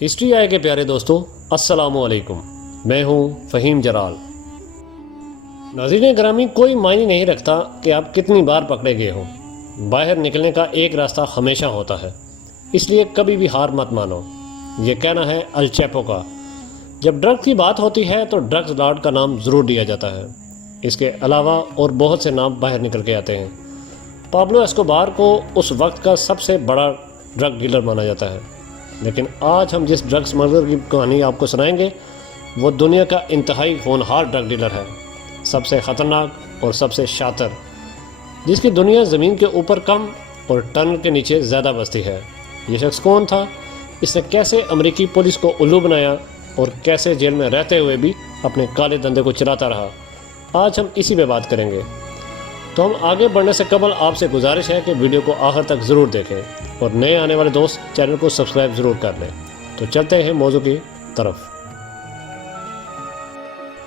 History آئے کے پیارے دوستو، السلام علیکم۔ میں ہوں فہیم جلال۔ ناظرین گرامی، کوئی معنی نہیں رکھتا کہ آپ کتنی بار پکڑے گئے ہو، باہر نکلنے کا ایک راستہ ہمیشہ ہوتا ہے، اس لیے کبھی بھی ہار مت مانو۔ یہ کہنا ہے الچیپو کا۔ جب ڈرگ کی بات ہوتی ہے تو ڈرگز لارڈ کا نام ضرور دیا جاتا ہے۔ اس کے علاوہ اور بہت سے نام باہر نکل کے آتے ہیں۔ پابلو اسکوبار کو اس وقت کا سب سے بڑا ڈرگ ڈیلر مانا جاتا ہے، لیکن آج ہم جس ڈرگ اسمگلر کی کہانی آپ کو سنائیں گے وہ دنیا کا انتہائی ہونہار ڈرگ ڈیلر ہے، سب سے خطرناک اور سب سے شاطر، جس کی دنیا زمین کے اوپر کم اور ٹنل کے نیچے زیادہ بستی ہے۔ یہ شخص کون تھا؟ اس نے کیسے امریکی پولیس کو الو بنایا اور کیسے جیل میں رہتے ہوئے بھی اپنے کالے دھندے کو چلاتا رہا؟ آج ہم اسی پہ بات کریں گے۔ تو ہم آگے بڑھنے سے قبل آپ سے گزارش ہے کہ ویڈیو کو آخر تک ضرور دیکھیں اور نئے آنے والے دوست چینل کو سبسکرائب ضرور کر لیں۔ تو چلتے ہیں موضوع کی طرف۔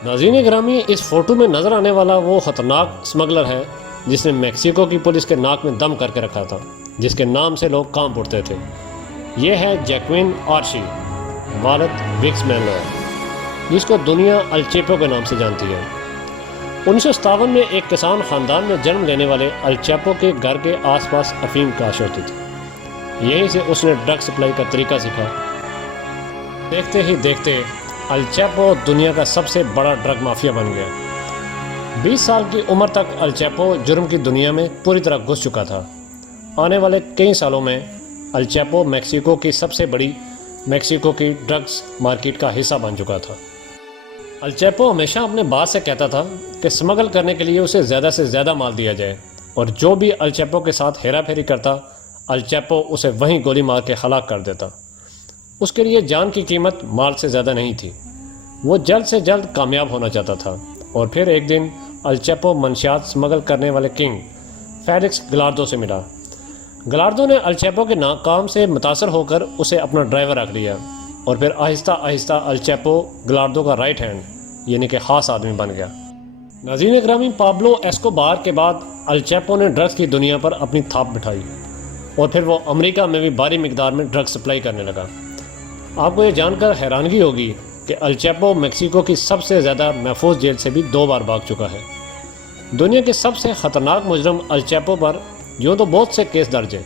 ناظرین گرامی، اس فوٹو میں نظر آنے والا وہ خطرناک اسمگلر ہے جس نے میکسیکو کی پولیس کے ناک میں دم کر کے رکھا تھا، جس کے نام سے لوگ کانپ اٹھتے تھے۔ یہ ہے جیکوین آرشی والد وکس مینلور، جس کو دنیا الچیپو کے نام سے جانتی ہے۔ 1957 میں ایک کسان خاندان میں جنم لینے والے الچیپو کے گھر کے آس پاس افیم کاشت ہوتی تھی۔ یہیں سے اس نے ڈرگ سپلائی کا طریقہ سیکھا۔ دیکھتے ہی دیکھتے الچیپو دنیا کا سب سے بڑا ڈرگ مافیا بن گیا۔ 20 سال کی عمر تک الچیپو جرم کی دنیا میں پوری طرح گھس چکا تھا۔ آنے والے کئی سالوں میں الچیپو میکسیکو کی سب سے بڑی میکسیکو کی ڈرگز مارکیٹ کا حصہ بن چکا تھا۔ الچیپو ہمیشہ اپنے باس سے کہتا تھا کہ سمگل کرنے کے لیے اسے زیادہ سے زیادہ مال دیا جائے، اور جو بھی الچیپو کے ساتھ ہیرا پھیری کرتا، الچیپو اسے وہیں گولی مار کے ہلاک کر دیتا۔ اس کے لیے جان کی قیمت مال سے زیادہ نہیں تھی۔ وہ جلد سے جلد کامیاب ہونا چاہتا تھا، اور پھر ایک دن الچیپو منشیات سمگل کرنے والے کنگ فیلکس گلاردو سے ملا۔ گلاردو نے الچیپو کے ناکام سے متاثر ہو کر اسے اپنا ڈرائیور رکھ لیا، اور پھر آہستہ آہستہ الچیپو گلاردو کا رائٹ ہینڈ یعنی کہ خاص آدمی بن گیا۔ ناظرین اکرامی، پابلو ایسکوبار کے بعد الچیپو نے ڈرگز کی دنیا پر اپنی تھاپ بٹھائی، اور پھر وہ امریکہ میں بھی بھاری مقدار میں ڈرگ سپلائی کرنے لگا۔ آپ کو یہ جان کر حیرانگی ہوگی کہ الچیپو میکسیکو کی سب سے زیادہ محفوظ جیل سے بھی 2 بار بھاگ چکا ہے۔ دنیا کے سب سے خطرناک مجرم الچیپو پر یوں تو بہت سے کیس درج ہیں،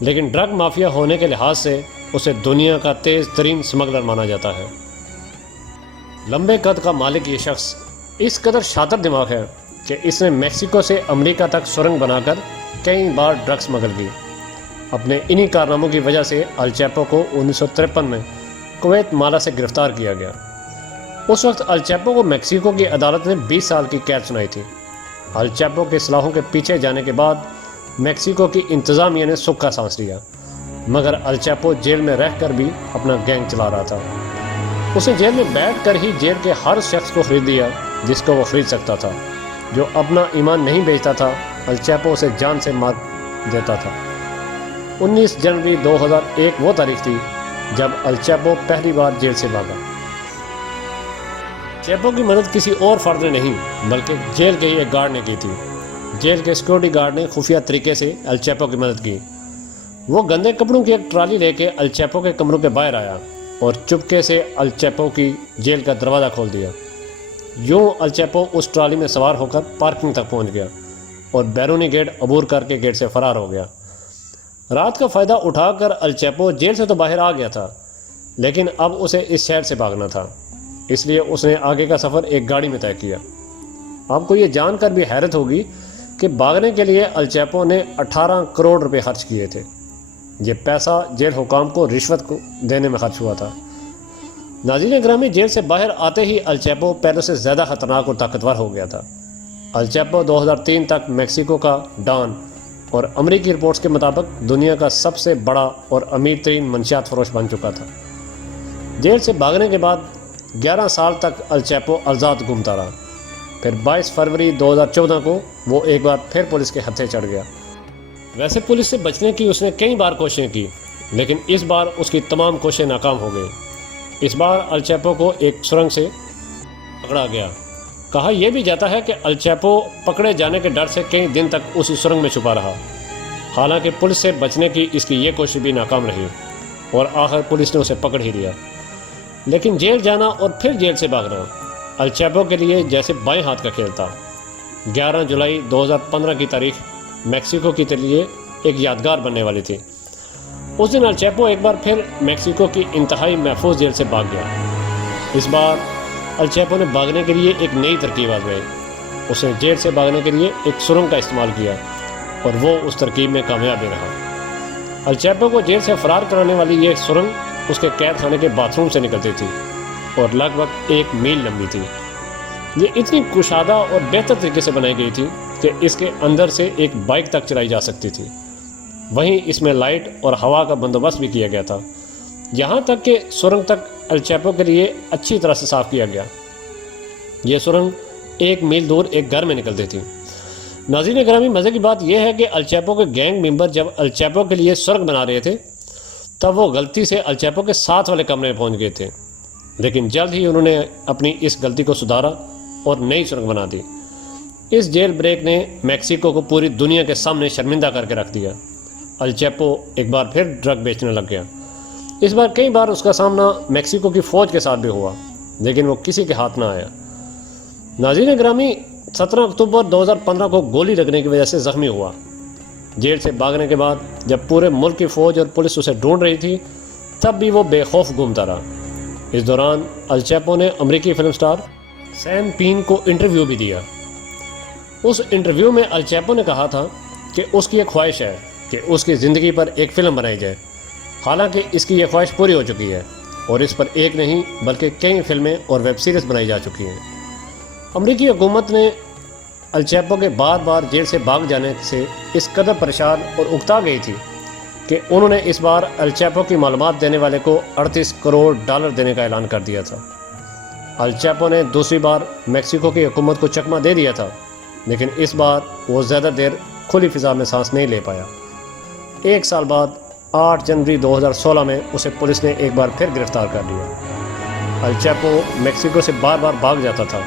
لیکن ڈرگ مافیا ہونے کے لحاظ سے اسے دنیا کا تیز ترین سمگلر مانا جاتا ہے۔ لمبے قد کا مالک یہ شخص اس قدر شاطر دماغ ہے کہ اس نے میکسیکو سے امریکہ تک سرنگ بنا کر کئی بار ڈرگ سمگل کی۔ اپنے انہی کارناموں کی وجہ سے الچیپو کو 1953 میں کویت مالا سے گرفتار کیا گیا۔ اس وقت الچیپو کو میکسیکو کی عدالت نے 20 سال کی قید سنائی تھی۔ الچیپو کے سلاحوں کے پیچھے جانے کے بعد میکسیکو کی انتظامیہ نے سکھ کا سانس لیا، مگر الچیپو جیل میں رہ کر بھی اپنا گینگ چلا رہا تھا۔ اسے جیل میں بیٹھ کر ہی جیل کے ہر شخص کو خرید لیا جس کو وہ خرید سکتا تھا۔ جو اپنا ایمان نہیں بیچتا تھا، الچیپو اسے جان سے مار دیتا تھا۔ 19 جنوری 2001 وہ تاریخ تھی جب الچیپو پہلی بار جیل سے بھاگا۔ الچیپو کی مدد کسی اور فرد نے نہیں بلکہ جیل کے ہی ایک گارڈ نے کی تھی۔ جیل کے سیکورٹی گارڈ نے خفیہ طریقے سے الچیپو کی مدد کی۔ وہ گندے کپڑوں کی ایک ٹرالی لے کے الچیپو کے کمروں کے باہر آیا اور چپکے سے الچیپو کی جیل کا دروازہ کھول دیا۔ یوں الچیپو اس ٹرالی میں سوار ہو کر پارکنگ تک پہنچ گیا اور بیرونی گیٹ عبور کر کے گیٹ سے فرار ہو گیا۔ رات کا فائدہ اٹھا کر الچیپو جیل سے تو باہر آ گیا تھا، لیکن اب اسے اس شہر سے بھاگنا تھا، اس لیے اس نے آگے کا سفر ایک گاڑی میں طے کیا۔ آپ کو یہ جان کر بھی حیرت ہوگی کہ بھاگنے کے لیے الچیپو نے 18 کروڑ روپے خرچ کیے تھے۔ یہ پیسہ جیل حکام کو رشوت کو دینے میں خرچ ہوا تھا۔ ناظرین گرامی، جیل سے باہر آتے ہی الچیپو پہلے سے زیادہ خطرناک اور طاقتور ہو گیا تھا۔ الچیپو 2003 تک میکسیکو کا ڈان اور امریکی رپورٹس کے مطابق دنیا کا سب سے بڑا اور امیر ترین منشیات فروش بن چکا تھا۔ جیل سے بھاگنے کے بعد 11 سال تک الچیپو آزاد گھومتا رہا۔ پھر 22 فروری 2014 کو وہ ایک بار پھر پولیس کے ہتھے چڑھ گیا۔ ویسے پولیس سے بچنے کی اس نے کئی بار کوششیں کی، لیکن اس بار اس کی تمام کوششیں ناکام ہو گئی۔ اس بار الچیپو کو ایک سرنگ سے پکڑا گیا۔ کہا یہ بھی جاتا ہے کہ الچیپو پکڑے جانے کے ڈر سے کئی دن تک اسی سرنگ میں چھپا رہا، حالانکہ پولیس سے بچنے کی اس کی یہ کوشش بھی ناکام رہی۔ اور آخر پولیس نے اسے پکڑ ہی لیا۔ لیکن جیل جانا اور پھر جیل سے بھاگنا الچیپو کے لیے جیسے بائیں ہاتھ کا کھیل تھا۔ 11 جولائی 2015 کی تاریخ میکسیکو کے لیے ایک یادگار بننے والی تھی۔ اس دن الچیپو ایک بار پھر میکسیکو کی انتہائی محفوظ جیل سے بھاگ گیا۔ اس بار الچیپو نے بھاگنے کے لیے ایک نئی ترکیب آزمائی۔ اس نے جیل سے بھاگنے کے لیے ایک سرنگ کا استعمال کیا اور وہ اس ترکیب میں کامیاب بھی رہا۔ الچیپو کو جیل سے فرار کرانے والی یہ سرنگ اس کے قید خانے کے باتھ روم سے نکلتی تھی اور لگ بھگ 1 میل لمبی تھی۔ یہ اتنی کشادہ اور بہتر طریقے سے بنائی گئی تھی کہ اس کے اندر سے ایک بائک تک چلائی جا سکتی تھی۔ وہیں اس میں لائٹ اور ہوا کا بندوبست بھی کیا گیا تھا، یہاں تک کہ سرنگ تک الچیپو کے لیے اچھی طرح سے صاف کیا گیا۔ یہ سرنگ 1 میل دور ایک گھر میں نکلتی تھی۔ ناظرین گرامی، مزے کی بات یہ ہے کہ الچیپو کے گینگ ممبر جب الچیپو کے لیے سرنگ بنا رہے تھے تب وہ غلطی سے الچیپو کے ساتھ والے کمرے میں پہنچ گئے تھے، لیکن جلد ہی انہوں نے اپنی اس غلطی کو سدھارا اور نئی سرنگ بنا دی۔ اس جیل بریک نے میکسیکو کو پوری دنیا کے سامنے شرمندہ کر کے رکھ دیا۔ الچیپو ایک بار پھر ڈرگ بیچنے لگ گیا۔ اس بار کئی بار اس کا سامنا میکسیکو کی فوج کے ساتھ بھی ہوا، لیکن وہ کسی کے ہاتھ نہ آیا۔ ناظرین گرامی، 17 اکتوبر 2015 کو گولی لگنے کی وجہ سے زخمی ہوا۔ جیل سے بھاگنے کے بعد جب پورے ملک کی فوج اور پولیس اسے ڈھونڈ رہی تھی تب بھی وہ بے خوف گھومتا رہا۔ اس دوران الچیپو نے امریکی فلم سٹار سیم پین کو انٹرویو بھی دیا۔ اس انٹرویو میں الچیپو نے کہا تھا کہ اس کی ایک خواہش ہے کہ اس کی زندگی پر ایک فلم بنائی جائے۔ حالانکہ اس کی یہ خواہش پوری ہو چکی ہے اور اس پر ایک نہیں بلکہ کئی فلمیں اور ویب سیریز بنائی جا چکی ہیں۔ امریکی حکومت نے الچیپو کے بار بار جیل سے بھاگ جانے سے اس قدر پریشان اور اکتا گئی تھی کہ انہوں نے اس بار الچیپو کی معلومات دینے والے کو $38 کروڑ دینے کا اعلان کر دیا تھا۔ الچیپو نے دوسری بار میکسیکو کی حکومت کو چکمہ دے دیا تھا، لیکن اس بار وہ زیادہ دیر کھلی فضا میں سانس نہیں لے پایا۔ 1 سال بعد 8 جنوری 2016 میں اسے پولیس نے ایک بار پھر گرفتار کر لیا۔ الچیپو میکسیکو سے بار بار بھاگ جاتا تھا،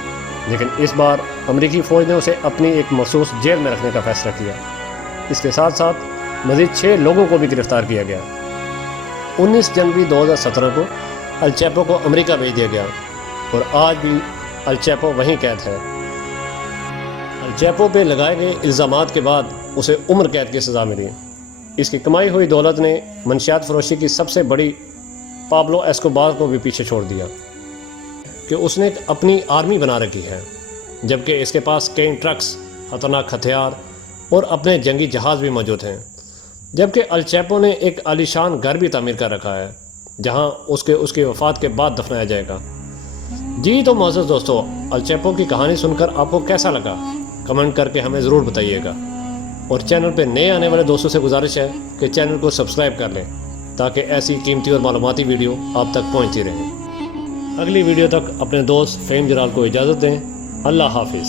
لیکن اس بار امریکی فوج نے اسے اپنی ایک مخصوص جیل میں رکھنے کا فیصلہ کیا۔ اس کے ساتھ ساتھ مزید 6 لوگوں کو بھی گرفتار کیا گیا۔ 19 جنوری 2017 کو الچیپو کو امریکہ بھیج دیا گیا اور آج بھی الچیپو وہیں قید ہے۔ الچیپو پہ لگائے گئے الزامات کے بعد اسے عمر قید کی سزا ملی۔ اس کی کمائی ہوئی دولت نے منشیات فروشی کی سب سے بڑی پابلو ایسکوبار کو بھی پیچھے چھوڑ دیا کہ اس نے اپنی آرمی بنا رکھی ہے، جبکہ اس کے پاس کئی ٹرکس، خطرناک ہتھیار اور اپنے جنگی جہاز بھی موجود ہیں۔ جبکہ الچیپو نے ایک عالیشان گھر بھی تعمیر کر رکھا ہے جہاں اس کی وفات کے بعد دفنایا جائے گا۔ جی تو معزز دوستو، الچیپو کی کہانی سن کر آپ کو کیسا لگا؟ کمنٹ کر کے ہمیں ضرور بتائیے گا، اور چینل پہ نئے آنے والے دوستوں سے گزارش ہے کہ چینل کو سبسکرائب کر لیں تاکہ ایسی قیمتی اور معلوماتی ویڈیو آپ تک پہنچتی رہیں۔ اگلی ویڈیو تک اپنے دوست فہیم جلال کو اجازت دیں۔ اللہ حافظ۔